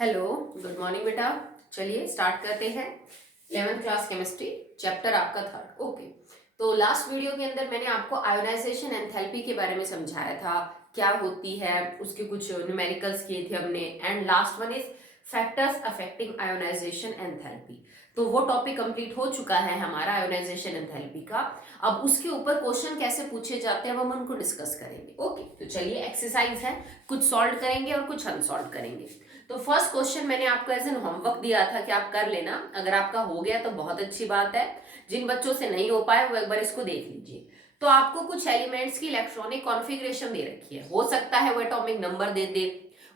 Hello, good morning बेटा। चलिए start करते हैं 11th क्लास केमिस्ट्री चैप्टर आपका थर्ड। ओके, तो लास्ट वीडियो के अंदर मैंने आपको आयोनाइजेशन एंथैल्पी के बारे में समझाया था, क्या होती है, उसके कुछ न्यूमेरिकल्स किए थे हमने। And last one is factors affecting ionisation enthalpy. तो वो टॉपिक कंप्लीट हो चुका है हमारा आयोनाइजेशन एंथैल्पी का। अब उसके ऊपर क्वेश्चन कैसे पूछे जाते हैं वो हम उनको डिस्कस करेंगे। ओके, तो चलिए एक्सरसाइज है, कुछ सॉल्व करेंगे और कुछ अनसॉल्व करेंगे। तो फर्स्ट क्वेश्चन मैंने आपको एज एन होमवर्क दिया था कि आप कर लेना। अगर आपका हो गया तो बहुत अच्छी बात है, जिन बच्चों से नहीं हो पाया वो एक बार इसको देख लीजिए। तो आपको कुछ एलिमेंट्स की इलेक्ट्रॉनिक कॉन्फ़िगरेशन दे रखी है। हो सकता है वो एटॉमिक नंबर दे दे,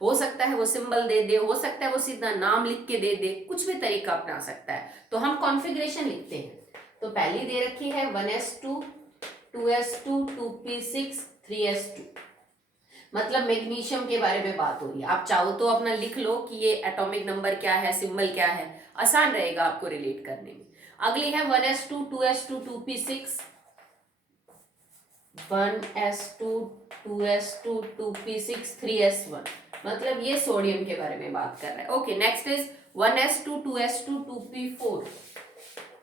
हो सकता है वो सिंबल दे दे, हो सकता है वो सीधा नाम लिख के दे दे, कुछ भी तरीका अपना सकता है। तो हम कॉन्फ़िगरेशन लिखते हैं। तो पहली दे रखी है 1s2 2s2 2p6 3s2, मतलब मैग्नीशियम के बारे में बात हो रही है। आप चाहो तो अपना लिख लो कि ये एटॉमिक नंबर क्या है, सिंबल क्या है, आसान रहेगा आपको रिलेट करने में। अगली है 1s2 2s2 2p6 1s2 2s2 2p6 3s1, मतलब ये सोडियम के बारे में बात कर रहा है। Okay, next is 1s2 2s2 2p4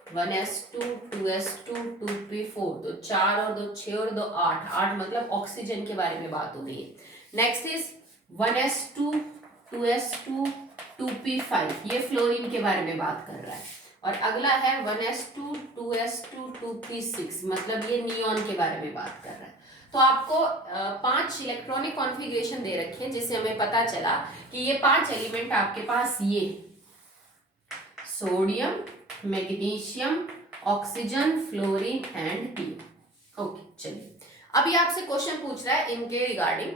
1s2 2s2 2p4, तो 4 और 2 6 और 2 8 8, मतलब ऑक्सीजन के बारे में बात हो रही है। Next is 1s2 2s2 2p5, ये फ्लोरीन के बारे में बात कर रहा है। और अगला है 1s2 2s2 2p6, मतलब ये नियॉन के बारे में बात कर रहा है। तो आपको 5 इलेक्ट्रॉनिक कॉन्फ़िगरेशन दे रखे हैं, जिससे हमें पता चला कि ये 5 एलिमेंट आपके पास ये sodium, magnesium, oxygen, fluorine and T. Okay, चलिए अभी आपसे क्वेश्चन पूछ रहा है इनके रिगार्डिंग।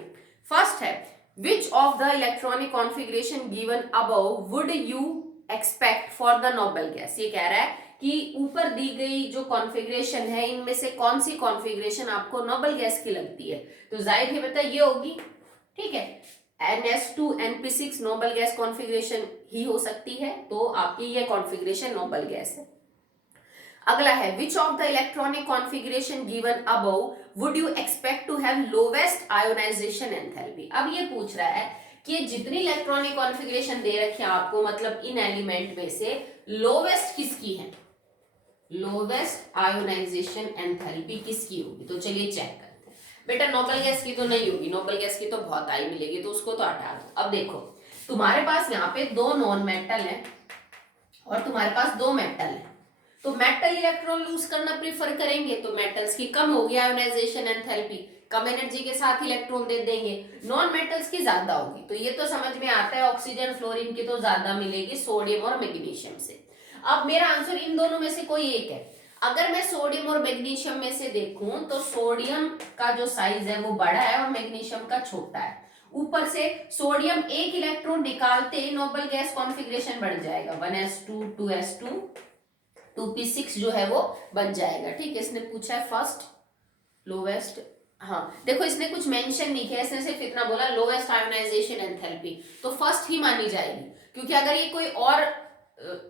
फर्स्ट है which of the electronic configuration given above would you expect for the noble gas. ये कह रहा है कि ऊपर दी गई जो कॉन्फ़िगरेशन है इनमें से कौन सी कॉन्फ़िगरेशन आपको नोबेल गैस की लगती है। तो जाहिर है बेटा ये होगी, ठीक है, NS2 NP6 noble gas configuration ही हो सकती है, तो आपकी ये कॉन्फ़िगरेशन नोबल गैस है। अगला है which of the electronic configuration given above would you expect to have lowest ionization enthalpy. अब ये पूछ रहा है कि जितनी इलेक्ट्रॉनिक कॉन्फ़िगरेशन दे रखी है आपको, मतलब इन एलिमेंट में से लोवेस्ट किसकी है, लोवेस्ट आयोनाइजेशन एंथैल्पी किसकी होगी। तो चलिए चेक करते हैं। बेटा नोबल गैस की तो नहीं होगी, नोबल गैस की तो बहुत आई मिलेगी, तो उसको तो हटा दो। अब देखो तुम्हारे पास यहाँ पे 2 नॉन मेटल है और तुम्हारे पास 2 मेटल है, तो मेटल इलेक्ट्रॉन लूज करना प्रीफर करेंगे, तो मेटल्स की कम होगी आयोनाइजेशन एंथैल्पी, कम एनर्जी के साथ इलेक्ट्रॉन दे देंगे। नॉन मेटल्स की ज्यादा होगी, तो ये तो समझ में आता है, ऑक्सीजन फ्लोरीन की तो ज्यादा मिलेगी सोडियम और मैग्नीशियम से। अब मेरा आंसर इन दोनों में से कोई एक है। अगर मैं सोडियम और मैग्नीशियम में से देखूं तो सोडियम का जो साइज है वो बड़ा है और मैग्नीशियम का छोटा है। ऊपर से सोडियम एक इलेक्ट्रॉन निकालते ही नोबल गैस कॉन्फ़िगरेशन बढ़ जाएगा, 1s2 2s2 2p6 जो है वो बन जाएगा। ठीक है, इसने पूछा है फर्स्ट लोवेस्ट। हाँ देखो, इसने कुछ मेंशन नहीं किया, इसने सिर्फ इतना बोला लोवेस्ट आयोनाइजेशन एंथैल्पी, तो फर्स्ट ही मानी जाएगी। क्योंकि अगर ये कोई और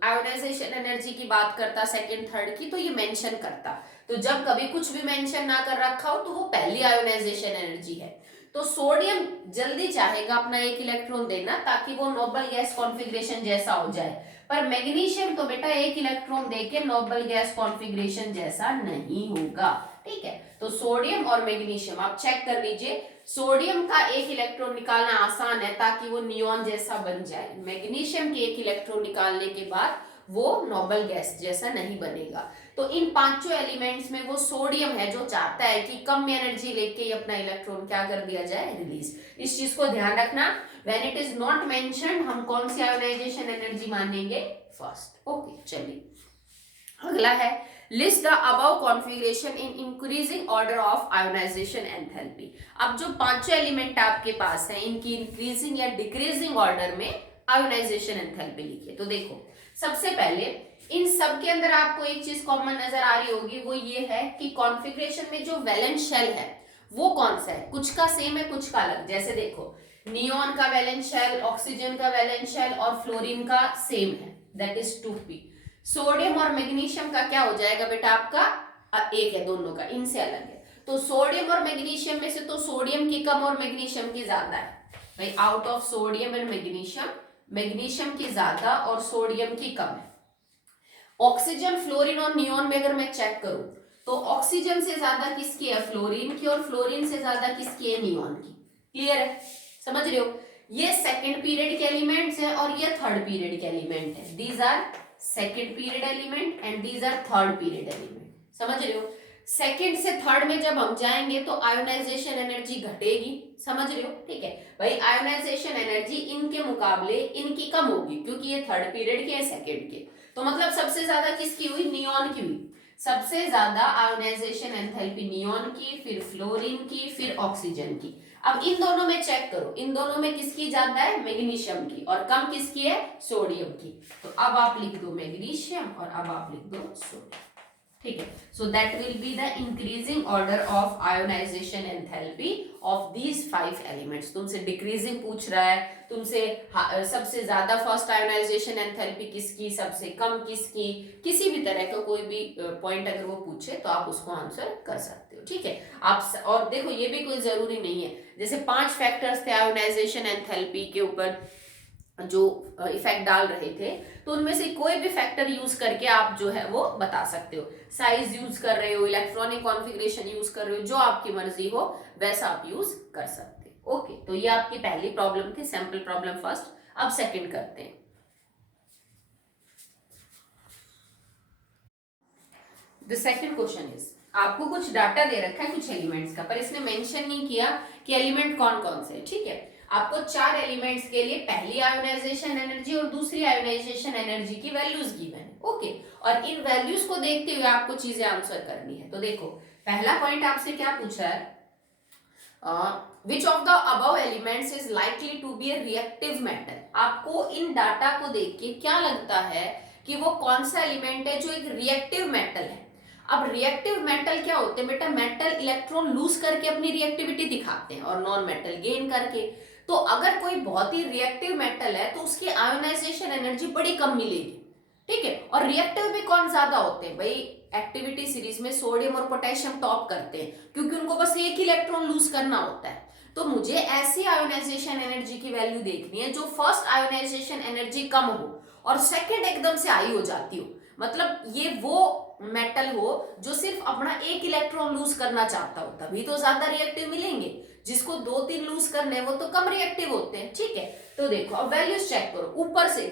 आयोनाइजेशन एनर्जी की बात करता सेकंड थर्ड की, तो ये मेंशन करता। तो जब कभी कुछ भी मेंशन ना कर रखा हो तो वो पहली आयोनाइजेशन एनर्जी है। तो सोडियम जल्दी चाहेगा अपना एक इलेक्ट्रॉन देना ताकि वो नोबल गैस कॉन्फ़िगरेशन जैसा हो जाए, पर मैग्नीशियम तो बेटा एक इलेक्ट्रॉन देके नोबल गैस कॉन्फ़िगरेशन जैसा नहीं होगा। ठीक है, तो सोडियम और मैग्नीशियम आप चेक कर लीजिए। सोडियम का एक इलेक्ट्रॉन निकालना आसान है ताकि वो नियॉन जैसा बन जाए, मैग्नीशियम के एक इलेक्ट्रॉन निकालने के बाद वो नोबल गैस जैसा नहीं बनेगा। तो इन पांचों एलिमेंट्स में वो सोडियम है जो चाहता है कि कम एनर्जी लेके ही अपना इलेक्ट्रॉन क्या कर दिया जाए, रिलीज। इस चीज को ध्यान रखना, when it is not mentioned हम कौन सी आयोनाइजेशन एनर्जी मानेंगे, फर्स्ट। ओके, चलिए अगला है list the above configuration in increasing order of ionisation enthalpy. अब जो पांचों एलिमेंट आपके पास हैं इनकी इंक्रीजिंग या डिक्रीजिंग ऑर्डर में आयोनाइजेशन एंथैल्पी लिखिए। तो देखो सबसे पहले इन सब के अंदर आपको एक चीज कॉमन नजर आ रही होगी, वो ये है कि कॉन्फ़िगरेशन में जो वैलेंस शेल है वो कौन सा है, कुछ का सेम है कुछ का अलग। जैसे देखो नियॉन का वैलेंस शेल, ऑक्सीजन का वैलेंस शेल और फ्लोरीन का सेम है, दैट इज 2p। सोडियम और मैग्नीशियम का क्या हो जाएगा बेटा, आपका एक है, दोनों का इनसे अलग है। तो सोडियम और मैग्नीशियम में से तो सोडियम की कम और मैग्नीशियम की ज्यादा है भाई, out of sodium and magnesium magnesium की ज्यादा और सोडियम की कम है। ऑक्सीजन, फ्लोरीन और नियोन में अगर मैं चेक करूं तो ऑक्सीजन से ज्यादा किसकी है, फ्लोरीन की, और फ्लोरीन से ज्यादा किसकी है, नियोन की। क्लियर है, समझ रहे हो। ये सेकंड पीरियड के एलिमेंट्स है और ये थर्ड पीरियड के एलिमेंट है। These are second period element and these are third period element. समझ रहे हो। सेकंड से थर्ड में जब हम जाएंगे तो आयोनाइजेशन एनर्जी घटेगी। समझ रहे हो, ठीक है भाई। आयोनाइजेशन एनर्जी इनके मुकाबले इनकी कम होगी क्योंकि ये थर्ड पीरियड के, सेकंड के। तो मतलब सबसे ज्यादा किसकी हुई, नियोन की हुई। सबसे ज्यादा आयोनाइजेशन एंथैल्पी नियोन की, फिर फ्लोरीन की, फिर ऑक्सीजन की। अब इन दोनों में चेक करो, इन दोनों में किसकी ज्यादा है, मैग्नीशियम की, और कम किसकी है, सोडियम की। तो अब आप लिख दो मैग्नीशियम और अब आप लिख दो सोडियम। ठीक है, so that will be the increasing order of ionisation enthalpy of these 5 elements. तुमसे डिक्रीजिंग पूछ रहा है, तुमसे सबसे ज्यादा फर्स्ट आयोनाइजेशन एंथैल्पी किसकी, सबसे कम किसकी, किसी भी तरह का कोई भी पॉइंट अगर वो पूछे तो आप उसको आंसर कर सकते हो। ठीक है, आप और देखो ये भी कोई जरूरी नहीं है, जैसे 5 फैक्टर्स थे आयोनाइजेशन एंथैल्पी के ऊपर जो इफेक्ट डाल रहे थे, तो उनमें से कोई भी फैक्टर यूज करके आप जो है वो बता सकते हो। साइज यूज कर रहे हो, इलेक्ट्रॉनिक कॉन्फ़िगरेशन यूज कर रहे हो, जो आपकी मर्जी हो वैसा आप यूज कर सकते हो। ओके, तो ये आपकी पहली प्रॉब्लम थी, सैंपल प्रॉब्लम फर्स्ट। अब सेकंड करते हैं। द सेकंड क्वेश्चन इज, आपको कुछ डाटा दे रखा है कुछ एलिमेंट्स का, पर इसने मेंशन नहीं किया कि एलिमेंट कौन कौन से है। ठीक है, आपको 4 एलिमेंट्स के लिए पहली आयोनाइजेशन एनर्जी और दूसरी आयोनाइजेशन एनर्जी की वैल्यूज गिवन है। ओके, और इन वैल्यूज को देखते हुए आपको चीजें आंसर करनी है। तो देखो, पहला पॉइंट आपसे क्या पूछा है, which of the above elements is likely to be a reactive metal. आपको इन डाटा को देख के क्या लगता है कि वो कौन सा एलिमेंट है जो एक रिएक्टिव मेटल है। अब रिएक्टिव मेटल क्या होते हैं बेटा, मेटल इलेक्ट्रॉन लूज करके अपनी रिएक्टिविटी दिखाते हैं और नॉन मेटल गेन करके। तो अगर कोई बहुत ही रिएक्टिव मेटल है तो उसकी आयोनाइजेशन एनर्जी बड़ी कम मिलेगी। ठीक है, और रिएक्टिव भी कौन ज्यादा होते हैं भाई, एक्टिविटी सीरीज में सोडियम और पोटेशियम टॉप करते हैं क्योंकि उनको बस एक इलेक्ट्रॉन लूज करना होता है। तो मुझे ऐसी आयोनाइजेशन एनर्जी की वैल्यू देखनी है जो फर्स्ट आयोनाइजेशन एनर्जी कम हो और सेकंड एकदम से हाई हो जाती हो। मतलब ये वो मेटल हो जो सिर्फ अपना एक इलेक्ट्रॉन लूज करना चाहता हो, तभी तो ज्यादा रिएक्टिव मिलेंगे। जिसको 2-3 लूज करने वो तो कम रिएक्टिव होते हैं। ठीक है, तो देखो अब वैल्यूज चेक करो ऊपर से,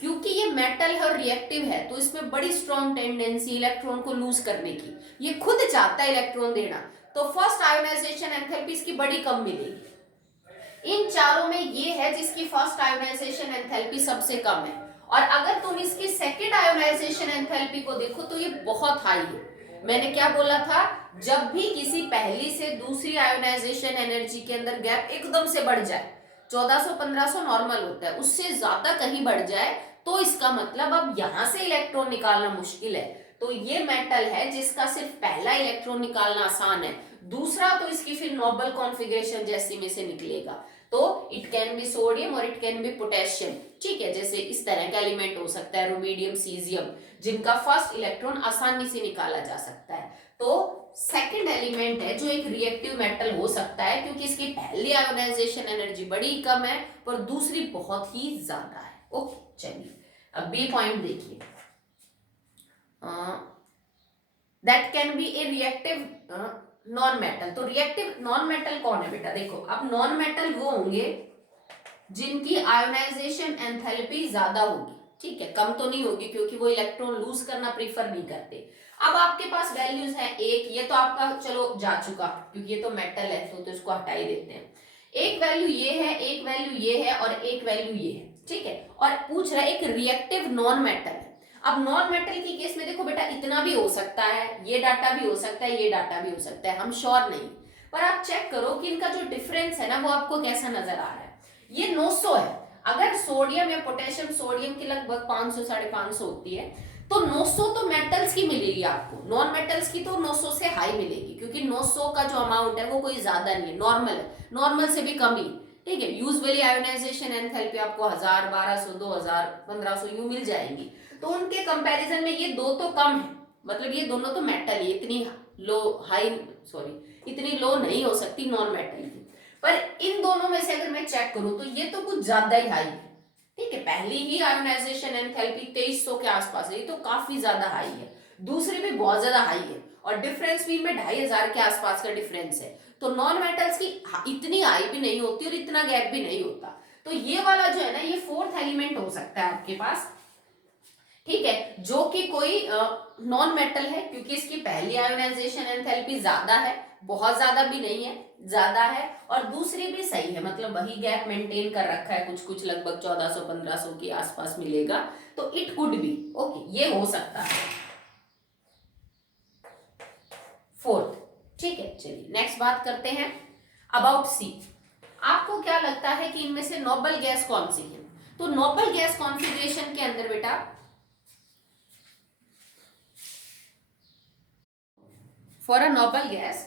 क्योंकि ये मेटल है और रिएक्टिव है तो इसमें बड़ी स्ट्रॉन्ग टेंडेंसी इलेक्ट्रॉन को लूज करने की, ये खुद चाहता है इलेक्ट्रॉन देना, तो फर्स्ट आयोनाइजेशन एंथैल्पी इसकी बड़ी कम मिलेगी। इन चारों में ये है जिसकी फर्स्ट आयोनाइजेशन एंथैल्पी सबसे कम है, और अगर तुम इसकी सेकंड आयोनाइजेशन एंथैल्पी को देखो तो ये बहुत हाई है। मैंने क्या बोला था, जब भी किसी पहली से दूसरी आयोनाइजेशन एनर्जी के अंदर गैप एकदम से बढ़ जाए, 1400-1500 नॉर्मल होता है, उससे ज्यादा कहीं बढ़ जाए तो इसका मतलब अब यहां से इलेक्ट्रॉन निकालना मुश्किल है। तो ये मेटल है जिसका सिर्फ पहला इलेक्ट्रॉन निकालना आसान है, दूसरा तो इसकी फिर नोबल कॉन्फ़िगरेशन जैसी में से निकलेगा। तो इट कैन बी सोडियम और इट कैन बी पोटेशियम। ठीक है, जैसे इस तरह का एलिमेंट हो सकता है रुबिडियम, सीजियम, जिनका फर्स्ट इलेक्ट्रॉन आसानी से निकाला जा सकता है। तो सेकंड एलिमेंट है जो एक रिएक्टिव मेटल हो सकता है क्योंकि इसकी पहली आयोनाइजेशन एनर्जी बड़ी कम है पर दूसरी बहुत ही ज्यादा है। ओके, चलिए अब बी पॉइंट देखिए, that can be a reactive non metal. तो रिएक्टिव नॉन मेटल कौन है बेटा, देखो अब नॉन मेटल वो होंगे जिनकी आयोनाइजेशन एंथैल्पी ज्यादा होगी। ठीक है, कम तो नहीं होगी क्योंकि वो इलेक्ट्रॉन लूज करना प्रीफर नहीं करते। अब आपके पास वैल्यूज है एक, ये तो आपका चलो जा चुका क्योंकि ये तो मेटल है तो इसको हटा ही देते हैं। एक वैल्यू ये है, एक वैल्यू ये है और एक वैल्यू ये है। ठीक है, और पूछ रहा है एक रिएक्टिव नॉन मेटल है। अब नॉन मेटल की केस में देखो बेटा इतना भी हो सकता है, ये डाटा भी हो सकता है, ये डाटा भी हो सकता है, हम श्योर नहीं, पर आप चेक करो कि इनका जो डिफरेंस है ना वो आपको कैसा नजर आ रहा है। ये 900 है, अगर सोडियम या पोटेशियम, सोडियम की लगभग 500-550 होती है तो 900 तो मेटल्स की मिलेगी आपको, नॉन मेटल्स की तो 900 से हाई मिलेगी क्योंकि 900 का जो अमाउंट है वो कोई ज्यादा नहीं है, नॉर्मल है, नॉर्मल से भी कम ही। ठीक है, यूजुअली आयोनाइजेशन एंथैल्पी आपको 1000, 1200, 2000, 1500 यूं मिल जाएंगी। तो उनके कंपैरिजन में ये दो तो कम है, मतलब ये दोनों तो मेटल ही, इतनी लो हाई सॉरी इतनी लो नहीं हो सकती नॉन मेटल की। पर इन दोनों में से अगर मैं चेक करूं तो ये तो कुछ ज्यादा ही हाई है। ठीक है, पहली ही आयोनाइजेशन एंथैल्पी 2300 के आसपास है, ये तो काफी ज्यादा हाई है, दूसरी भी बहुत ज्यादा हाई है, और डिफरेंस भी इनमें 2500 के आसपास का डिफरेंस है। तो नॉन मेटल्स की इतनी हाई भी नहीं होती और इतना गैप भी नहीं होता। तो ये वाला जो है ना, ये फोर्थ एलिमेंट हो सकता है आपके पास, ठीक है, जो कि कोई नॉन मेटल है, क्योंकि इसकी पहली आयोनाइजेशन एंथैल्पी ज्यादा है, बहुत ज्यादा भी नहीं है, ज्यादा है, और दूसरी भी सही है, मतलब वही गैप मेंटेन कर रखा है, कुछ कुछ लगभग 1400-1500 के आसपास मिलेगा। तो इट कुड बी ओके, ये हो सकता है फोर्थ, ठीक है। चलिए नेक्स्ट बात करते हैं अबाउट सी। आपको क्या लगता है कि इनमें से नोबल गैस कौन सी है? तो नोबल गैस कॉन्फ़िगरेशन के अंदर बेटा for a noble gas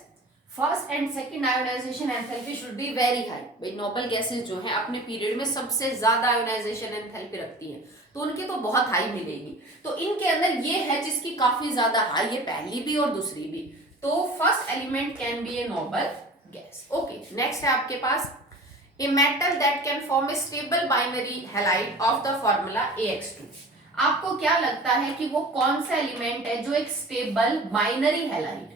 first and second ionization enthalpy should be very high। भाई नोबल गैसेस जो हैं अपने पीरियड में सबसे ज्यादा आयोनाइजेशन एंथैल्पी रखती हैं, तो उनकी तो बहुत हाई मिलेगी। तो इनके अंदर ये है जिसकी काफी ज्यादा हाई है, पहली भी और दूसरी भी। तो first element can be a noble gas. Okay, next है आपके पास a metal that can form a stable binary halide of the formula AX2। आपको क्या लगता है कि वो कौन सा एलिमेंट है जो एक stable binary halide,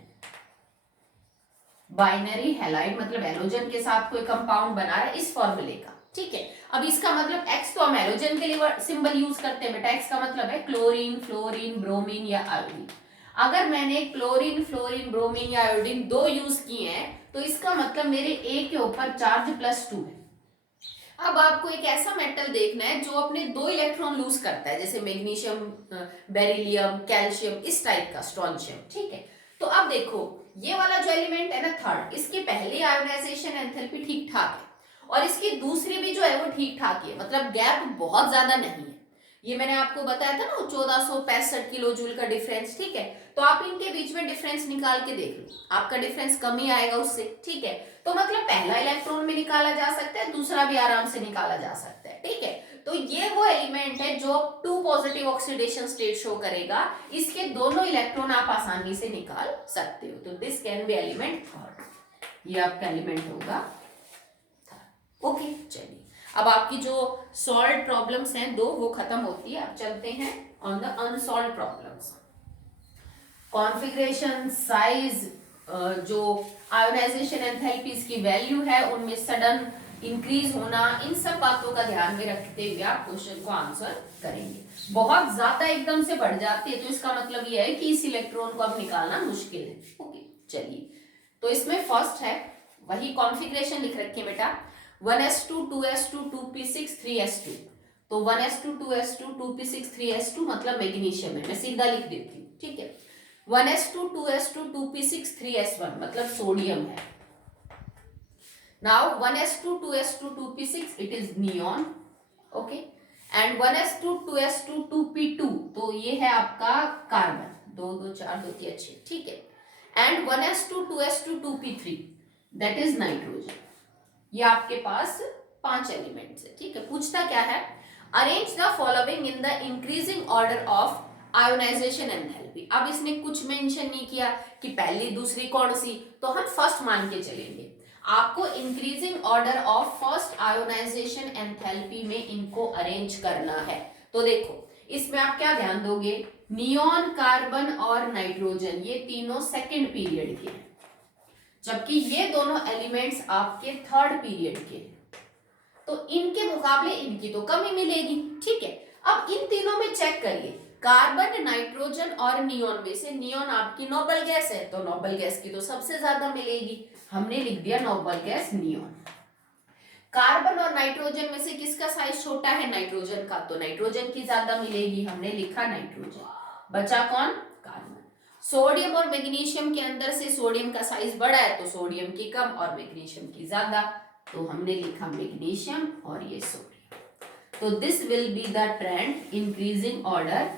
binary halide मतलब एलोजन के साथ कोई कंपाउंड बना रहा है इस फॉर्मूले का, ठीक है। अब इसका मतलब X तो हम एलोजन के लिए सिंबल यूज करते हैं बेटा, X का मतलब है क्लोरीन, फ्लोरीन, ब्रोमीन या आयोडीन। अगर मैंने क्लोरीन, फ्लोरीन, ब्रोमीन या आयोडीन दो यूज किए हैं, तो इसका मतलब मेरे A के ऊपर चार्ज +2 है। अब आपको एक ऐसा मेटल देखना है जो अपने 2 इलेक्ट्रॉन लूज करता है, जैसे मैग्नीशियम, बेरिलियम, कैल्शियम, इस टाइप का, स्ट्रोंशियम, ठीक है। तो अब देखो ये वाला जो एलिमेंट है ना थर्ड, इसकी पहली आयोनाइजेशन एंथैल्पी ठीक ठाक है, और इसकी दूसरी भी जो है वो ठीक ठाक है, मतलब गैप बहुत ज्यादा नहीं है। ये मैंने आपको बताया था ना 1465 किलो जूल का डिफरेंस, ठीक है। तो आप इनके बीच में डिफरेंस निकाल के देख लो, आपका डिफरेंस कम ही आएगा उससे, ठीक है। तो मतलब पहला इलेक्ट्रॉन भी निकाला जा सकता है, दूसरा भी आराम से निकाला जा सकता है, ठीक है। तो ये वो एलिमेंट है जो 2 पॉजिटिव ऑक्सीडेशन स्टेट शो करेगा, इसके दोनों इलेक्ट्रॉन आप आसानी से निकाल सकते हो। तो this can be element third, ये आपका एलिमेंट होगा। ओके, चलिए अब आपकी जो सॉल्व प्रॉब्लम्स हैं 2 वो खत्म होती है। अब चलते हैं on the unsolved problems. Configuration, size, जो आयोनाइजेशन एंथैल्पीज की वैल्यू है उनमें सडन इंक्रीज होना, इन सब बातों का ध्यान में रखते हुए आप क्वेश्चन को आंसर करेंगे। बहुत ज्यादा एकदम से बढ़ जाती है तो इसका मतलब यह है कि इस इलेक्ट्रॉन को अब निकालना मुश्किल है। ओके, चलिए तो इसमें फर्स्ट है वही कॉन्फ़िगरेशन लिख रखी है बेटा, 1s2 2s2 2p6 3s2। तो 1s2 2s2 2p6 3s2 मतलब मैग्नीशियम है, मैं सीधा लिख देती हूँ, ठीक है। 1s2 2s2 2p6 3s1 मतलब सोडियम है। Now 1s2 2s2 2p6 it is neon, okay, and 1s2 2s2 2p2 तो ये है आपका कार्बन, 2 2 4 2 3 6, ठीक है। And 1s2 2s2 2p3 that is nitrogen. ये आपके पास 5 एलिमेंट्स है, ठीक है। पूछता क्या है, arrange the following in the increasing order of ionisation enthalpy. अब इसने कुछ मेंशन नहीं किया कि पहली दूसरी कौन सी, तो हम फर्स्ट मान के चलेंगे। आपको increasing order of first ionization enthalpy में इनको अरेंज करना है। तो देखो इसमें आप क्या ध्यान दोगे, नियॉन, कार्बन और नाइट्रोजन ये तीनों सेकेंड पीरियड के हैं, जबकि ये दोनों एलिमेंट्स आपके थर्ड पीरियड के हैं। तो इनके मुकाबले इनकी तो कमी मिलेगी, ठीक है। अब इन तीनों में चेक करिए, कार्बन, नाइट्रोजन और नियॉन में से नियॉन आपकी नोबल गैस है, तो नोबल गैस की तो सबसे ज्यादा मिलेगी, हमने लिख दिया नोबल गैस नियॉन। कार्बन और नाइट्रोजन में से किसका साइज छोटा है, नाइट्रोजन का, तो नाइट्रोजन की ज्यादा मिलेगी, हमने लिखा नाइट्रोजन। बचा कौन, कार्बन। सोडियम और मैग्नीशियम के अंदर से सोडियम का साइज बड़ा है तो सोडियम की कम और मैग्नीशियम की ज्यादा, तो हमने लिखा मैग्नीशियम और ये सोडियम। तो this will be the trend increasing order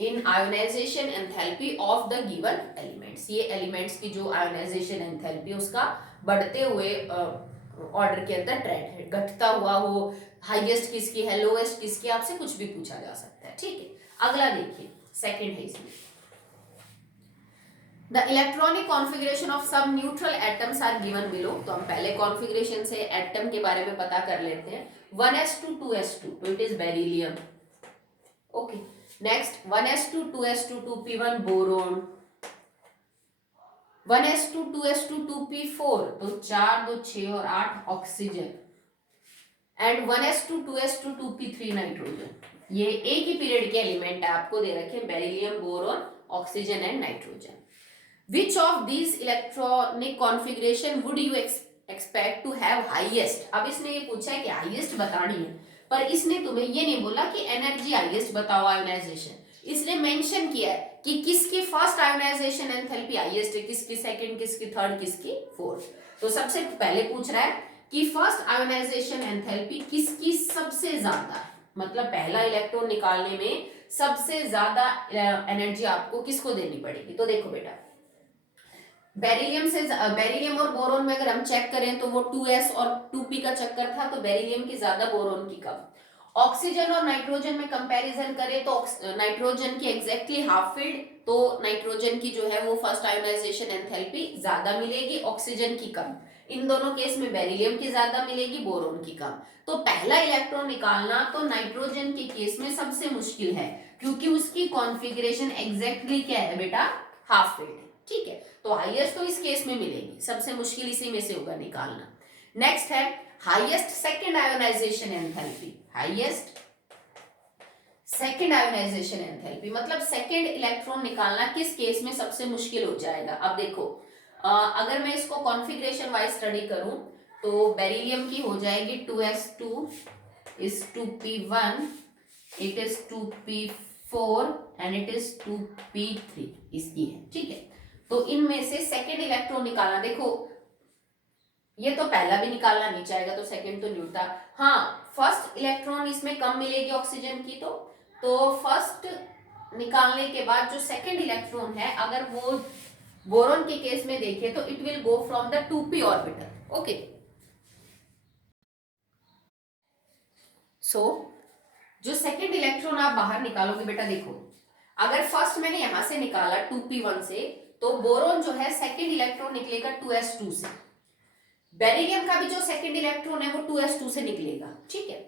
in ionisation enthalpy of the given elements. ये एलिमेंट्स की जो आयोनाइजेशन एंथैल्पी उसका बढ़ते हुए ऑर्डर के अंदर ट्रेंड है, घटता हुआ हो, हाईएस्ट किसकी है, लोएस्ट किसकी, आपसे कुछ भी पूछा जा सकता है, ठीक है। अगला देखिए, सेकंड है इसमें, the electronic configuration of some neutral atoms are given below. तो हम पहले कॉन्फ़िगरेशन से एटम के बारे में पता कर लेते हैं। 1s2 2s2 तो it is beryllium. Okay, next 1s2 2s2 2p1 boron, 1s2 2s2 2p4 तो 4 2 6 और 8 oxygen, and 1s2 2s2 2p3 nitrogen. ये एक ही पीरियड के एलिमेंट है, आपको दे रखे beryllium, boron, oxygen and nitrogen. Which of these electronic configuration would you expect to have highest? अब इसने ये पूछा है कि हाईएस्ट बतानी है, पर इसने तुम्हें ये नहीं बोला कि एनर्जी हाईएस्ट बताओ आयोनाइजेशन। इसने मेंशन किया है कि किसकी फर्स्ट आयोनाइजेशन एंथैल्पी हाईएस्ट है, किसकी सेकंड, किसकी थर्ड, किसकी फोर्थ। तो सबसे पहले पूछ रहा है कि फर्स्ट आयोनाइजेशन एंथैल्पी किसकी सबसे ज्यादा है, मतलब पहला इलेक्ट्रॉन निकालने में सबसे ज्यादा एनर्जी आपको किसको देनी पड़ेगी। तो देखो बेटा, बेरिलियम और बोरोन में अगर हम चेक करें तो वो 2s और 2p का चक्कर था, तो बेरिलियम की ज्यादा, बोरोन की कम। ऑक्सीजन और नाइट्रोजन में कंपैरिजन करें तो नाइट्रोजन की एग्जैक्टली हाफ फील्ड, तो नाइट्रोजन की जो है वो फर्स्ट आयोनाइजेशन एंथैल्पी ज्यादा मिलेगी, ऑक्सीजन की कम। इन दोनों केस में बेरिलियम की ज्यादा मिलेगी, बोरोन की कम। तो पहला इलेक्ट्रॉन निकालना तो नाइट्रोजन के केस में सबसे मुश्किल है, क्योंकि उसकी कॉन्फ़िगरेशन एग्जैक्टली क्या है बेटा, हाफ फील्ड है। ठीक है, तो हाईएस्ट तो इस केस में मिलेगी, सबसे मुश्किल इसी में से होगा निकालना। नेक्स्ट है highest second ionisation enthalpy. Highest second ionisation enthalpy मतलब सेकंड इलेक्ट्रॉन निकालना किस केस में सबसे मुश्किल हो जाएगा। अब देखो, अगर मैं इसको कॉन्फ़िगरेशन वाइज स्टडी करूं तो बेरिलियम की हो जाएगी 2s2 is 2p1, it is 2p4 and it is 2p3 इसकी है। ठीक है, तो इनमें से सेकंड इलेक्ट्रॉन निकालना, देखो ये तो पहला भी निकालना नहीं चाहेगा तो सेकंड तो नहीं होता। हाँ, फर्स्ट इलेक्ट्रॉन इसमें कम मिलेगी ऑक्सीजन की, तो फर्स्ट निकालने के बाद जो सेकंड इलेक्ट्रॉन है, अगर वो बोरोन के केस में देखें तो it will go from the 2p orbital. Okay, so जो सेकंड इलेक्ट्रॉन आप बाहर निकालोगे बेटा, देखो अगर फर्स्ट मैंने यहां से निकाला 2p1 से, तो बोरोन जो है सेकंड इलेक्ट्रॉन निकलेगा 2s2 से। बेरिलियम का भी जो सेकंड इलेक्ट्रॉन है वो 2s2 से निकलेगा। ठीक है,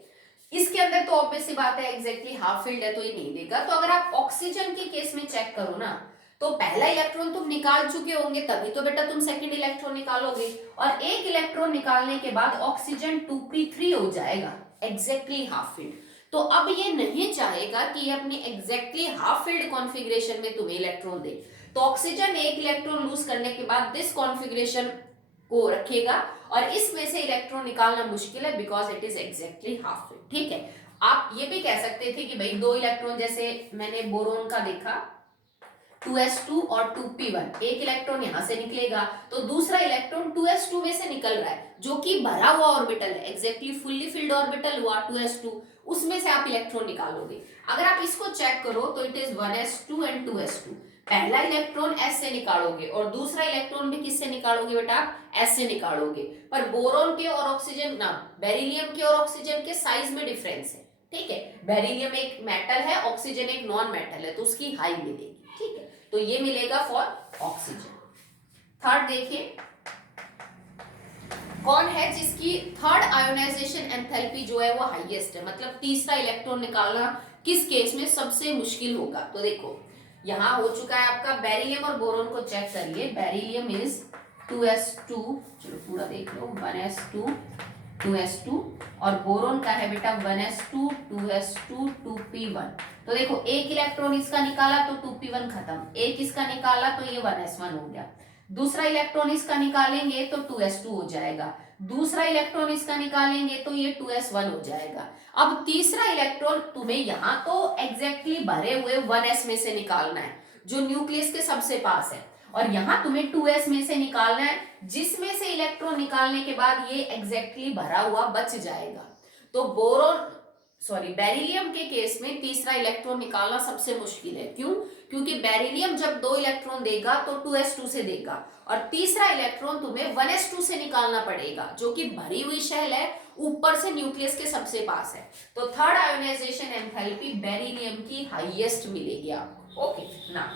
इसके अंदर तो ऑब्वियस सी बात है एग्जैक्टली हाफ फील्ड है तो ये नहीं देगा। तो अगर आप ऑक्सीजन के केस में चेक करो ना, तो पहला इलेक्ट्रॉन तुम निकाल चुके होंगे, तभी तो बेटा तुम सेकंड इलेक्ट्रॉन निकालोगे, और एक इलेक्ट्रॉन निकालने के बाद ऑक्सीजन 2p3 हो जाएगा, एग्जैक्टली हाफ फील्ड। तो अब ये नहीं चाहेगा कि ये अपनी एग्जैक्टली हाफ फील्ड कॉन्फ़िगरेशन में तुम्हें इलेक्ट्रॉन दे, तो ऑक्सीजन एक इलेक्ट्रॉन लूज करने के बाद दिस कॉन्फ़िगरेशन को रखेगा और इसमें से इलेक्ट्रॉन निकालना मुश्किल है, because it is exactly half field. ठीक है, आप ये भी कह सकते थे कि भाई दो इलेक्ट्रॉन, जैसे मैंने बोरोन का देखा 2s2 और 2p1, एक इलेक्ट्रॉन यहां से निकलेगा तो दूसरा इलेक्ट्रॉन 2s2 में से निकल रहा है, जो कि भरा हुआ ऑर्बिटल है, एग्जैक्टली फुल्ली फिल्ड ऑर्बिटल हुआ 2s2, उसमें से आप इलेक्ट्रॉन निकालोगे। अगर आप इसको चेक करो तो it is 1s2 and 2s2। पहला इलेक्ट्रॉन s से निकालोगे और दूसरा इलेक्ट्रॉन भी किससे निकालोगे बेटा, आप s से निकालोगे। पर बोरोन के और ऑक्सीजन ना, बेरिलियम के और ऑक्सीजन के साइज में डिफरेंस है। ठीक है, बेरिलियम एक मेटल है, ऑक्सीजन एक नॉन मेटल है, तो उसकी हाई मिलेगी। ठीक है, तो ये मिलेगा फॉर ऑक्सीजन। थर्ड देखिए, कौन है जिसकी थर्ड आयोनाइजेशन एंथैल्पी जो है वो हाईएस्ट है, मतलब तीसरा इलेक्ट्रॉन निकालना किस केस में सबसे मुश्किल होगा। तो देखो यहां हो चुका है आपका बेरिलियम और बोरोन को चेक करिए। बेरिलियम इज 2s2, चलो पूरा देख लो, 1s2 2s2, और बोरोन का है बेटा 1s2 2s2 2p1। तो देखो एक इलेक्ट्रॉन इसका निकाला तो 2p1 खत्म, एक इसका निकाला तो ये 1s1 हो गया, दूसरा इलेक्ट्रॉन इसका निकालेंगे तो 2s2 हो जाएगा, दूसरा इलेक्ट्रॉन इसका निकालेंगे तो ये 2s1 हो जाएगा। अब तीसरा इलेक्ट्रॉन तुम्हें यहां तो एग्जैक्टली भरे हुए 1s में से निकालना है, जो न्यूक्लियस के सबसे पास है, और यहां तुम्हें 2s में से निकालना है, जिसमें से इलेक्ट्रॉन निकालने के बाद ये एग्जैक्टली भरा हुआ बच जाएगा। तो बोरोन बेरिलियम के केस में तीसरा इलेक्ट्रॉन निकालना सबसे मुश्किल है। क्यों? क्योंकि बेरिलियम जब दो इलेक्ट्रॉन देगा तो 2s2 से देगा, और तीसरा इलेक्ट्रॉन तुम्हें 1s2 से निकालना पड़ेगा, जो कि भरी हुई शेल है, ऊपर से न्यूक्लियस के सबसे पास है। तो थर्ड आयोनाइजेशन एंथैल्पी बेरिलियम की हाईएस्ट मिलेगी आपको। ओके, ना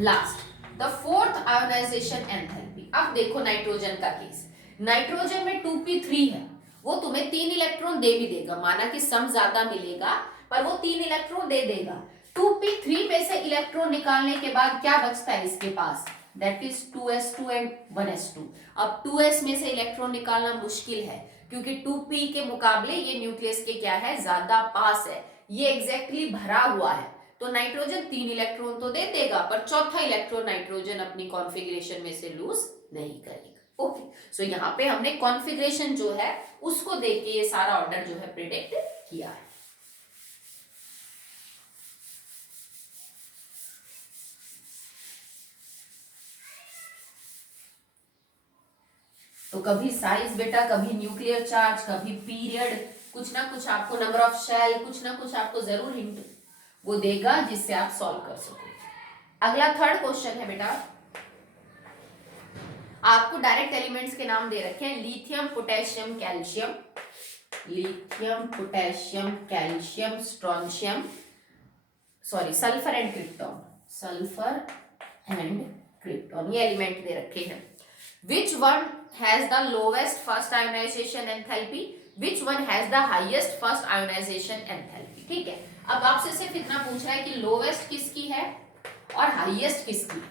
last the fourth ionisation enthalpy. अब देखो नाइट्रोजन का केस, नाइट्रोजन में 2p3 है, वो तुम्हें 3 इलेक्ट्रॉन दे भी देगा, माना कि सम ज्यादा मिलेगा पर वो 3 इलेक्ट्रॉन दे देगा। 2p3 में से इलेक्ट्रॉन निकालने के बाद क्या बचता है इसके पास, that is 2s2 and 1s2। अब 2s में से इलेक्ट्रॉन निकालना मुश्किल है क्योंकि 2p के मुकाबले ये न्यूक्लियस के क्या है, ज्यादा पास है, ये एग्जैक्टली भरा हुआ है। तो नाइट्रोजन 3 इलेक्ट्रॉन तो दे देगा पर चौथा इलेक्ट्रॉन नाइट्रोजन अपनी कॉन्फ़िगरेशन में से लूज नहीं करेगा। ओके, सो यहाँ पे हमने कॉन्फ़िगरेशन जो है उसको देख के ये सारा ऑर्डर जो है प्रिडिक्ट किया है। तो कभी साइज बेटा, कभी न्यूक्लियर चार्ज, कभी पीरियड, कुछ ना कुछ आपको नंबर ऑफ शेल, कुछ ना कुछ आपको जरूर हिंट वो देगा जिससे आप सॉल्व कर सको। अगला थर्ड क्वेश्चन है बेटा, आपको डायरेक्ट एलिमेंट्स के नाम दे रखे हैं, lithium, potassium, calcium, lithium, potassium, calcium, strontium, sorry sulphur and krypton, sulphur and krypton, ये एलिमेंट दे रखे हैं। Which one has the lowest first ionization enthalpy? Which one has the highest first ionization enthalpy? ठीक है, अब आपसे सिर्फ इतना पूछ रहा है कि लोवेस्ट किसकी है और हाईएस्ट किसकी है।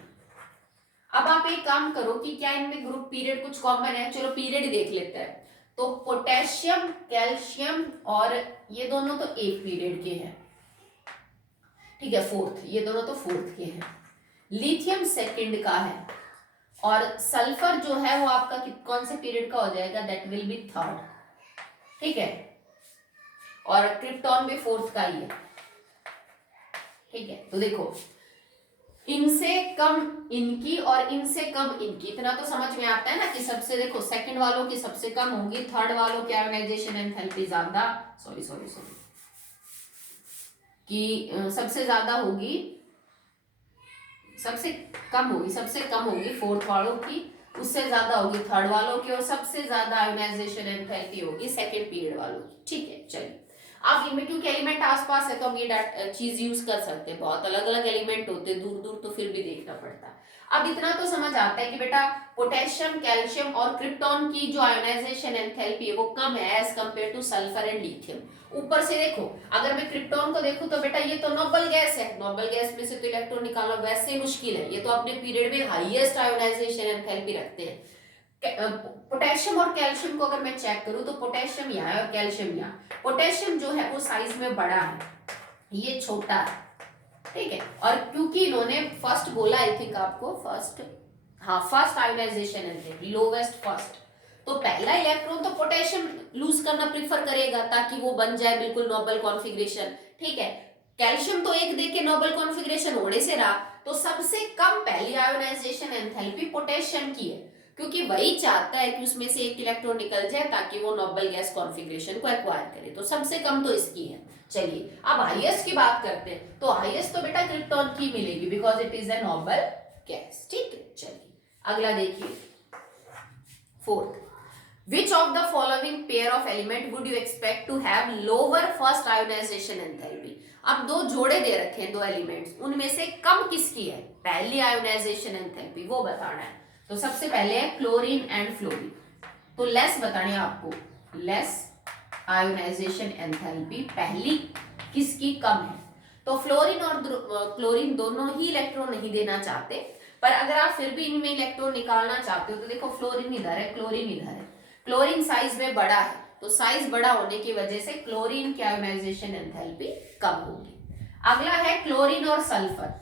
अब आप एक काम करो कि क्या इनमें ग्रुप पीरियड कुछ कॉमन है, चलो पीरियड ही देख लेते हैं। तो पोटेशियम, कैल्शियम और ये दोनों तो एक पीरियड के हैं, ठीक है, फोर्थ, ये दोनों तो फोर्थ के हैं। लिथियम सेकंड का है और सल्फर जो है वो आपका कौन से पीरियड का हो जाएगा, दैट विल बी थर्ड, ठीक है, और क्रिप्टॉन भी फोर्थ का ही है, ठीक है। तो देखो इनसे कम इनकी और इनसे कम इनकी, इतना तो समझ में आता है ना कि सबसे, देखो सेकंड वालों की सबसे कम होगी, थर्ड वालों की आयोनाइजेशन एंथैल्पी ज्यादा, सॉरी कि सबसे ज्यादा होगी, सबसे कम होगी फोर्थ वालों की, उससे ज्यादा होगी थर्ड वालों की, और सबसे ज्यादा आयोनाइजेशन एंथैल्पी होगी सेकंड पीरियड वालों की, ठीक है। चलिए, अब इनमें क्योंकि एलिमेंट आसपास है तो हम ये चीज यूज कर सकते हैं, बहुत अलग अलग एलिमेंट होते हैं दूर दूर तो फिर भी देखना पड़ता है। अब इतना तो समझ आता है कि बेटा पोटेशियम, कैल्शियम और क्रिप्टॉन की जो आयोनाइजेशन एंथैल्पी है वो कम है as compared to sulphur and lithium. ऊपर से देखो, अगर मैं क्रिप्टॉन को देखूं तो बेटा ये तो नोबल गैस है, नोबल गैस में से तो इलेक्ट्रॉन निकालना वैसे ही मुश्किल है, ये तो अपने पीरियड में हाईएस्ट आयोनाइजेशन एंथैल्पी रखते हैं। पोटेशियम और कैल्शियम को अगर मैं चेक करूं तो पोटेशियम यहाँ है और कैल्शियम यहाँ। पोटेशियम जो है वो साइज में बड़ा है, ये छोटा है, ठीक है, और क्योंकि इन्होंने फर्स्ट बोला, आई थिंक आपको फर्स्ट, हाँ first ionization enthalpy lowest first, तो पहला इलेक्ट्रॉन तो पोटेशियम लूज करना प्रीफर करेगा ताकि वो बन जाए बिल्कुल नोबल कॉन्फ़िगरेशन, ठीक है। कैल्शियम तो एक देके नोबल कॉन्फ़िगरेशन होने से रहा, तो सबसे कम पहली आयोनाइजेशन एंथैल्पी पोटेशियम की है क्योंकि वही चाहता है कि उसमें से एक इलेक्ट्रॉन निकल जाए ताकि वो नोबल गैस कॉन्फ़िगरेशन को एक्वायर करे, तो सबसे कम तो इसकी है। चलिए अब हाईएस्ट की बात करते हैं, तो हाईएस्ट तो बेटा क्रिप्टॉन की मिलेगी because it is a noble gas, ठीक है। चलिए अगला देखिए, fourth, which of the following pair of element would you expect to have lower first ionization enthalpy? अब दो जोड़े दे रखे हैं, दो एलिमेंट्स, उनमें से कम किसकी है पहली आयोनाइजेशन एंथैल्पी वो बताना है। तो सबसे पहले है क्लोरीन एंड फ्लोरीन, तो लेस बतानी है आपको, लेस आयोनाइजेशन एंथैल्पी पहली किसकी कम है। तो फ्लोरीन और क्लोरीन दोनों ही इलेक्ट्रॉन नहीं देना चाहते, पर अगर आप फिर भी इनमें इलेक्ट्रॉन निकालना चाहते हो तो देखो फ्लोरीन इधर है, क्लोरीन इधर है, क्लोरीन साइज में बड़ा है, तो साइज बड़ा होने की वजह से क्लोरीन की आयोनाइजेशन एंथैल्पी कम होगी। अगला है क्लोरीन और सल्फर,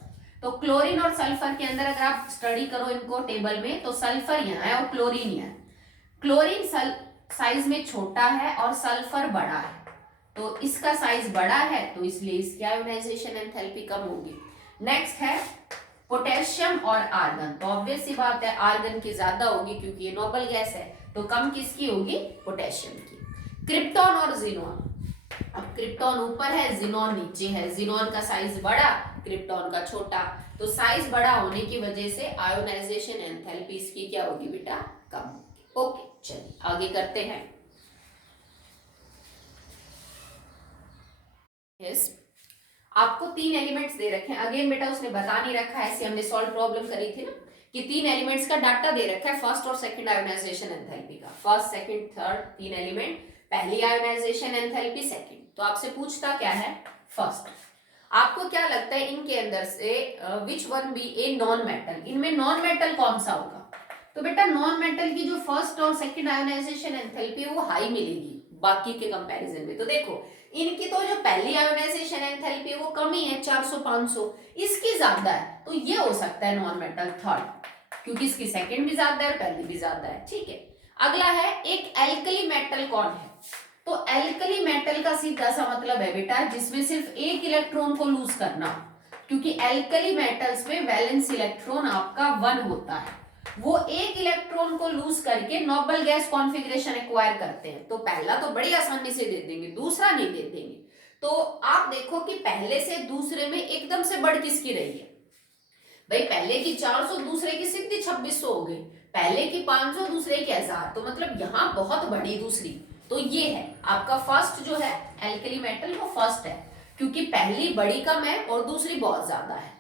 तो क्लोरीन और सल्फर के अंदर अगर आप स्टडी करो इनको टेबल में, तो सल्फर यहाँ है और क्लोरीन यहाँ है। क्लोरीन साइज में छोटा है और सल्फर बड़ा है, तो इसका साइज बड़ा है तो इसलिए इसकी आयोनाइजेशन एंथैल्पी कम होगी। नेक्स्ट है पोटेशियम और आर्गन, तो ऑब्वियस सी बात है आर्गन की ज्यादा होगी क्योंकि ये नोबल गैस है, तो कम किसकी होगी पोटेशियम की। क्रिप्टॉन और जिनॉन, अब क्रिप्टॉन ऊपर है जिनॉन नीचे है, जिनॉन का साइज बड़ा क्रिप्टॉन का छोटा, तो साइज बड़ा होने की वजह से आयोनाइजेशन एंथैल्पी इसकी क्या होगी बेटा कम होगी। ओके चलिए आगे करते हैं। यस आपको 3 एलिमेंट्स दे रखे हैं, अगेन बेटा उसने बता नहीं रखा है, ऐसे हमने सॉल्व प्रॉब्लम करी थी ना कि 3 एलिमेंट्स का डाटा दे रखा है फर्स्ट और सेकंड आयोनाइजेशन एंथैल्पी का, फर्स्ट सेकंड थर्ड 3 एलिमेंट, पहली आयोनाइजेशन एंथैल्पी सेकंड। तो आपसे पूछता क्या है फर्स्ट, आपको क्या लगता है इनके अंदर से which one be a non metal, इनमें नॉन मेटल कौन सा होगा? तो बेटा नॉन मेटल की जो फर्स्ट और सेकंड आयोनाइजेशन एंथैल्पी है वो हाई मिलेगी बाकी के कंपैरिजन में। तो देखो इनकी तो जो पहली आयोनाइजेशन एंथैल्पी है वो कम ही है 400-500, इसकी ज्यादा है, तो ये हो सकता है नॉन मेटल थर्ड, क्योंकि इसकी सेकंड भी ज्यादा है पहली भी ज्यादा है। ठीक है, अगला है एक एल्कली मेटल कौन है? तो एल्कली मेटल का सीधा सा मतलब है बेटा जिसमें सिर्फ एक इलेक्ट्रॉन को लूज करना, क्योंकि एल्कली मेटल्स में वैलेंस इलेक्ट्रॉन आपका 1 होता है, वो एक इलेक्ट्रॉन को लूज करके नोबल गैस कॉन्फ़िगरेशन एक्वायर करते हैं। तो पहला तो बड़ी आसानी से दे देंगे, दूसरा नहीं दे देंगे। तो आप देखो कि पहले से दूसरे में एकदम से बढ़ किसकी रही है? भाई पहले की 400 दूसरे की सीधी 2600 हो गई, पहले की 500 दूसरे की 1000, तो मतलब यहाँ बहुत बड़ी दूसरी। तो ये है आपका फर्स्ट जो है एल्कली मेटल वो फर्स्ट है, क्योंकि पहली बड़ी कम है और दूसरी बहुत ज्यादा है।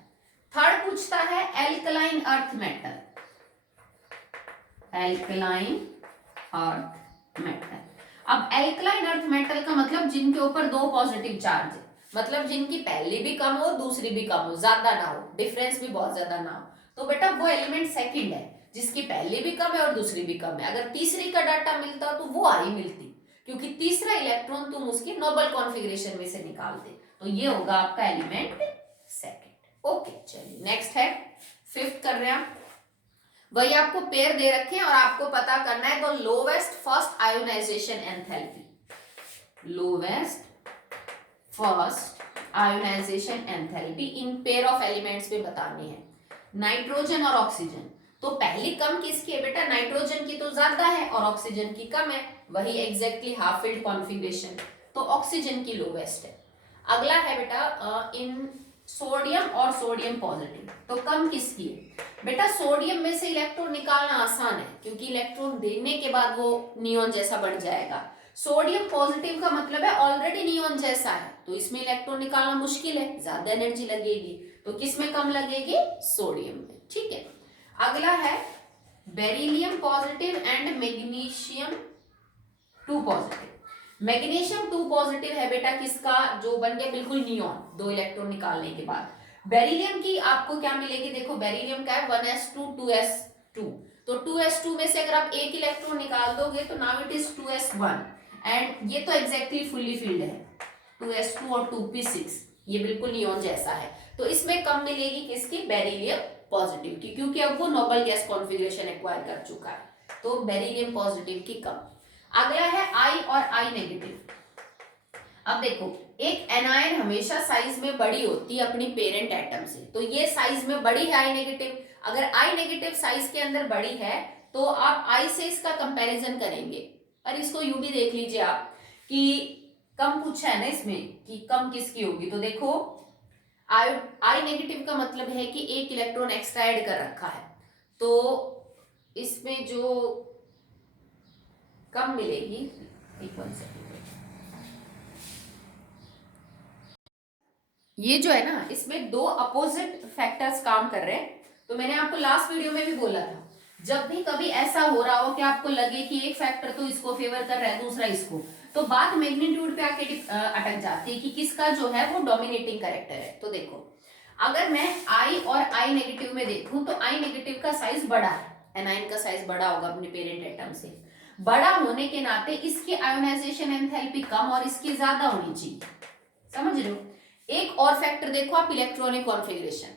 थर्ड पूछता है alkaline earth metal, alkaline earth metal. अब एल्कलाइन अर्थ मेटल का मतलब जिनके ऊपर 2 पॉजिटिव चार्ज है, मतलब जिनकी पहली भी कम हो दूसरी भी कम हो, ज्यादा ना हो, डिफरेंस भी बहुत ज्यादा ना हो, तो बेटा वो एलिमेंट सेकंड है जिसकी पहली भी कम है और दूसरी भी कम है। अगर तीसरी का डाटा मिलता तो वो हाई मिलती, क्योंकि तीसरा इलेक्ट्रॉन तुम उसकी नोबल कॉन्फ़िगरेशन में से निकालते, तो ये होगा आपका एलिमेंट सेकंड। ओके चलिए नेक्स्ट है फिफ्थ कर रहे हैं आप, वही आपको पेयर दे रखे हैं और आपको पता करना है the lowest first ionization enthalpy, lowest first ionization enthalpy in pair of elements पे बतानी है, नाइट्रोजन और ऑक्सीजन। तो पहली कम किसकी है बेटा? नाइट्रोजन की तो ज्यादा है और ऑक्सीजन की कम है, वही एग्जैक्टली हाफ फिल्ड कॉन्फ़िगरेशन, तो ऑक्सीजन की लोवेस्ट है। अगला है बेटा इन सोडियम और सोडियम पॉजिटिव, तो कम किसकी है? बेटा सोडियम में से इलेक्ट्रॉन निकालना आसान है, क्योंकि इलेक्ट्रॉन देने के बाद वो नियॉन जैसा बन जाएगा। सोडियम पॉजिटिव का मतलब है ऑलरेडी नियॉन जैसा है, तो इसमें इलेक्ट्रॉन निकालना मुश्किल है, ज्यादा एनर्जी लगेगी, तो किस में कम लगेगी? सोडियम में। ठीक है, अगला है beryllium positive and magnesium 2 positive. Magnesium 2 positive है बेटा किसका? जो बन गया बिल्कुल नियॉन, 2 इलेक्ट्रॉन निकालने के बाद। बेरिलियम की आपको क्या मिलेगी? देखो बेरिलियम का है 1s2 2s2, तो 2s2 में से अगर आप एक इलेक्ट्रॉन निकाल दोगे तो now it is 2s1, and ये तो एग्जैक्टली फुल्ली फिल्ड है 2s2 और 2p6, ये बिल्कुल नियॉन जैसा है, तो इसमें कम मिलेगी किसकी? बेरिलियम पॉजिटिव की, क्योंकि अब वो नोबल गैस कॉन्फ़िगरेशन एक्वायर कर चुका है, तो बेरिलियम पॉजिटिव की कम। अगला है आई और आई नेगेटिव। अब देखो एक एनायन हमेशा साइज में बड़ी होती है अपनी पेरेंट एटम से, तो ये साइज में बड़ी है आई नेगेटिव, अगर आई नेगेटिव साइज के अंदर बड़ी है तो आप आई से इसका कंपैरिजन करेंगे, और इसको यूं भी देख लीजिए आप कि कम पूछा है ना इसमें कि कम किसकी होगी, तो देखो आई नेगेटिव का मतलब है कि एक इलेक्ट्रॉन एक्स्ट्रा ऐड कर रखा है, तो इसमें जो कम मिलेगी, एक ये जो है ना इसमें 2 अपोजिट फैक्टर्स काम कर रहे हैं। तो मैंने आपको लास्ट वीडियो में भी बोला था, जब भी कभी ऐसा हो रहा हो कि आपको लगे कि एक फैक्टर तो इसको फेवर कर रहा है दूसरा इसको, तो बात मैग्नीट्यूड पे आके अटक जाती है कि किसका जो है वो डोमिनेटिंग कैरेक्टर है। तो देखो अगर मैं आई और आई नेगेटिव में देखूं तो आई नेगेटिव का साइज बड़ा है, एनाइन का साइज बड़ा होगा अपने पेरेंट एटम से, बड़ा होने के नाते इसकी आयोनाइजेशन एंथैल्पी कम और इसकी ज्यादा होनी चाहिए, समझ रहे हो? एक और फैक्टर देखो आप, इलेक्ट्रॉनिक कॉन्फ़िगरेशन,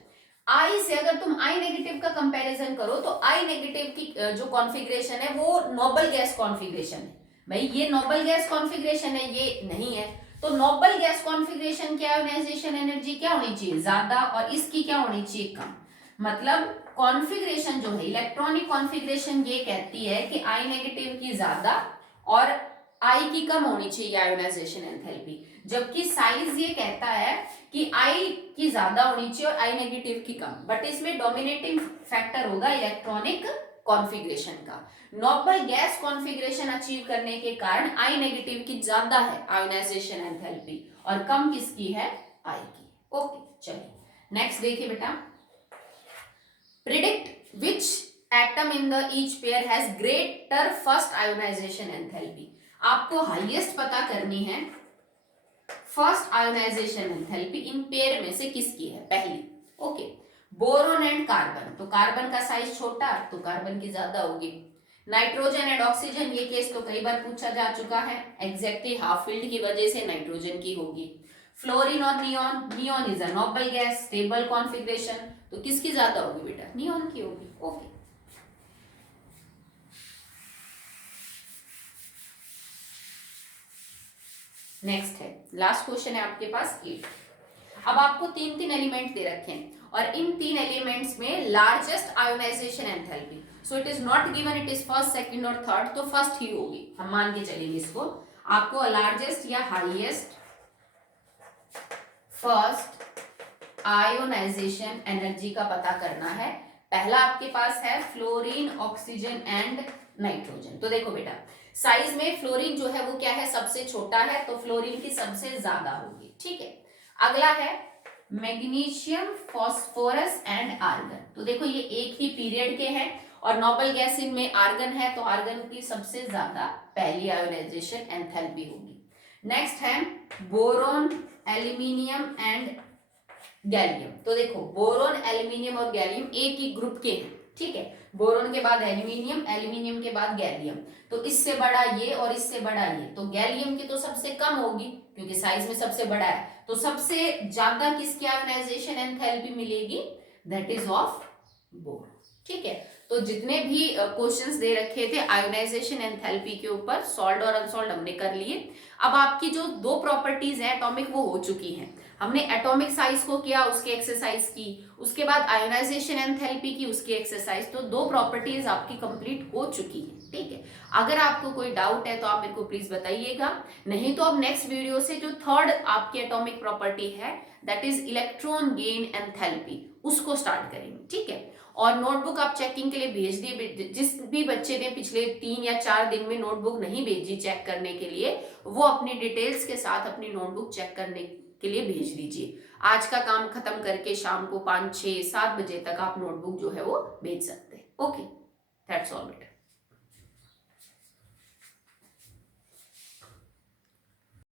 आई से अगर तुम आई नेगेटिव का कंपैरिजन करो तो आई नेगेटिव की जो कॉन्फ़िगरेशन है वो नोबल गैस कॉन्फ़िगरेशन है। भाई ये नोबल गैस कॉन्फ़िगरेशन है, ये नहीं है, तो नोबल गैस कॉन्फ़िगरेशन की आयोनाइजेशन एनर्जी क्या होनी चाहिए? ज्यादा, और इसकी क्या होनी चाहिए? कम। मतलब कॉन्फ़िगरेशन जो है इलेक्ट्रॉनिक कॉन्फ़िगरेशन ये कहती है कि आई नेगेटिव की ज्यादा और आई की कम होनी चाहिए आयोनाइजेशन एंथैल्पी, जबकि साइज ये कहता है कि आई की ज्यादा होनी चाहिए और आई नेगेटिव की कम, बट इसमें डोमिनेटिंग फैक्टर होगा इलेक्ट्रॉनिक कॉन्फ़िगरेशन का। नोबल गैस कॉन्फ़िगरेशन अचीव करने के कारण आई नेगेटिव की ज्यादा है आयोनाइजेशन एंथैल्पी और कम किसकी है? आई की। ओके चलिए नेक्स्ट देखिए बेटा, predict which atom in the each pair has greater first ionization enthalpy. आपको हाईएस्ट पता करनी है first ionization enthalpy in pair में से किसकी है पहली। ओके, बोरोन एंड कार्बन, तो कार्बन का साइज छोटा तो कार्बन की ज्यादा होगी। नाइट्रोजन एंड ऑक्सीजन, ये केस तो कई बार पूछा जा चुका है, एग्जैक्टली हाफ फील्ड की वजह से नाइट्रोजन की होगी। फ्लोरीन और neon, neon is a noble gas, stable configuration, तो किसकी ज्यादा होगी बेटा, नियॉन की होगी। ओके नेक्स्ट है, लास्ट क्वेश्चन है आपके पास 8। अब आपको तीन तीन एलिमेंट दे रखे हैं और इन तीन एलिमेंट्स में largest ionisation enthalpy, so it is not given it is first second और थर्ड, तो फर्स्ट ही होगी, हम मान के चलेंगे इसको। आपको लार्जेस्ट या हाईएस्ट फर्स्ट आयोनाइजेशन एनर्जी का पता करना है। पहला आपके पास है फ्लोरीन, ऑक्सीजन एंड नाइट्रोजन। तो देखो बेटा, साइज में फ्लोरीन जो है वो क्या है, सबसे छोटा है, तो फ्लोरीन की सबसे ज्यादा होगी, ठीक है। अगला है मैग्नीशियम, फॉस्फोरस एंड आर्गन, तो देखो ये एक ही पीरियड के हैं और नोबल गैस इनमें आर्गन है, तो आर्गन की सबसे ज्यादा पहली आयोनाइजेशन एंथैल्पी होगी। नेक्स्ट है बोरोन, एल्यूमिनियम एंड गैलियम, तो देखो बोरोन, एल्यूमिनियम और गैलियम एक ही ग्रुप के हैं, ठीक है। बोरोन के बाद एल्यूमिनियम, एल्यूमिनियम के बाद गैलियम, तो इससे बड़ा ये और इससे बड़ा ये, तो गैलियम की तो सबसे कम होगी क्योंकि साइज में सबसे बड़ा है, तो सबसे ज्यादा किसकी आयोनाइजेशन एंथैल्पी मिलेगी, दैट इज ऑफ बोरोन, ठीक है। तो जितने भी क्वेश्चंस दे रखे थे आयोनाइजेशन एंथैल्पी के ऊपर, सॉल्ड और अनसॉल्ड हमने कर लिए। अब आपकी जो दो प्रॉपर्टीज है एटॉमिक वो हो चुकी हैं, हमने एटॉमिक साइज को किया, उसकी एक्सरसाइज की, उसके बाद आयोनाइजेशन एंथैल्पी की, उसकी एक्सरसाइज, तो दो प्रॉपर्टीज आपकी कंप्लीट हो चुकी है, ठीक है। अगर आपको कोई डाउट है तो आप मेरे को प्लीज बताइएगा, नहीं तो अब नेक्स्ट वीडियो से जो थर्ड आपकी एटॉमिक प्रॉपर्टी है that is electron gain enthalpy, उसको स्टार्ट करेंगे, ठीक है। और नोटबुक आप चेकिंग के लिए भेज दिए, जिस भी बच्चे ने पिछले 3 या 4 दिन में नोटबुक नहीं भेजी चेक करने के लिए, वो अपनी डिटेल्स के साथ अपनी नोटबुक चेक करने के लिए भेज दीजिए। आज का काम खत्म करके शाम को 5, 6, 7 बजे तक आप नोटबुक जो है वो भेज सकते हैं। ओके, दैट्स ऑल बेटा।